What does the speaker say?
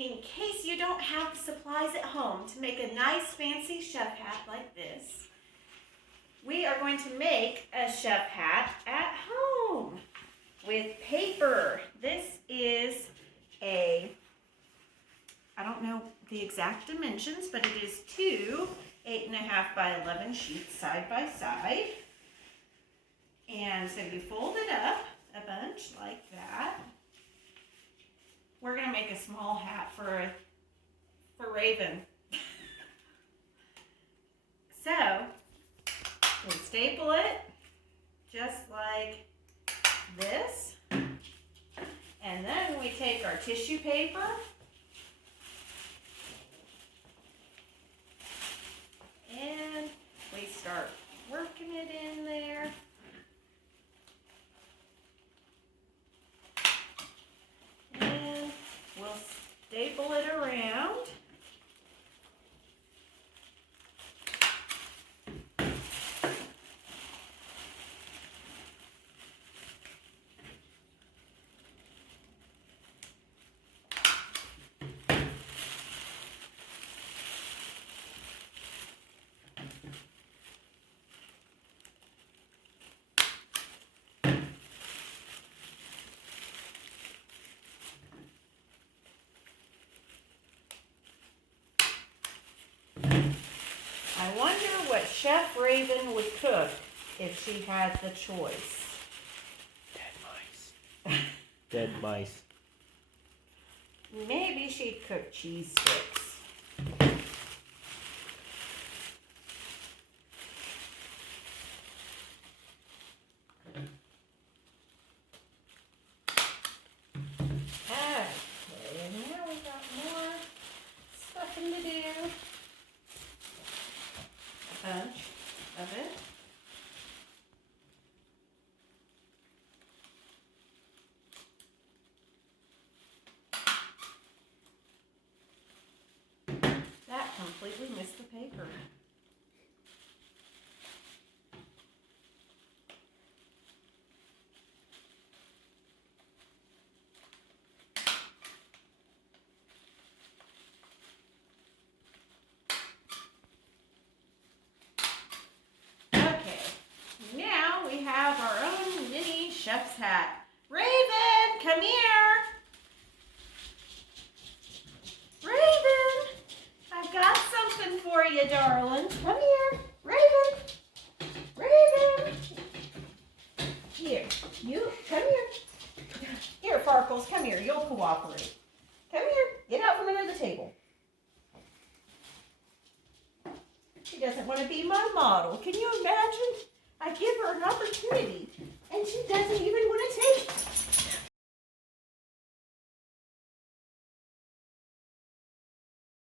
in case you don't have the supplies at home to make a nice fancy chef hat like this, we are going to make a chef hat at home with paper. This is I don't know the exact dimensions, but it is 2 8.5 by 11 sheets side by side. And so you fold it up a bunch like that. We're going to make a small hat for Raven. So we staple it just like this. And then we take our tissue paper and we start working it in there. And we'll staple it around. I wonder what Chef Raven would cook if she had the choice. Dead mice. Dead mice. Maybe she'd cook cheese sticks. Okay, and now we got more stuffing to do. A bunch of it. That completely missed the paper. Okay, now we have our own mini chef's hat. Raven, come here. Raven, I've got something for you, darling. Come here. Raven. Raven. Here. You, come here. Here, Farkles, come here. You'll cooperate. Come here. Get out from under the table. She doesn't want to be my model. Can you imagine?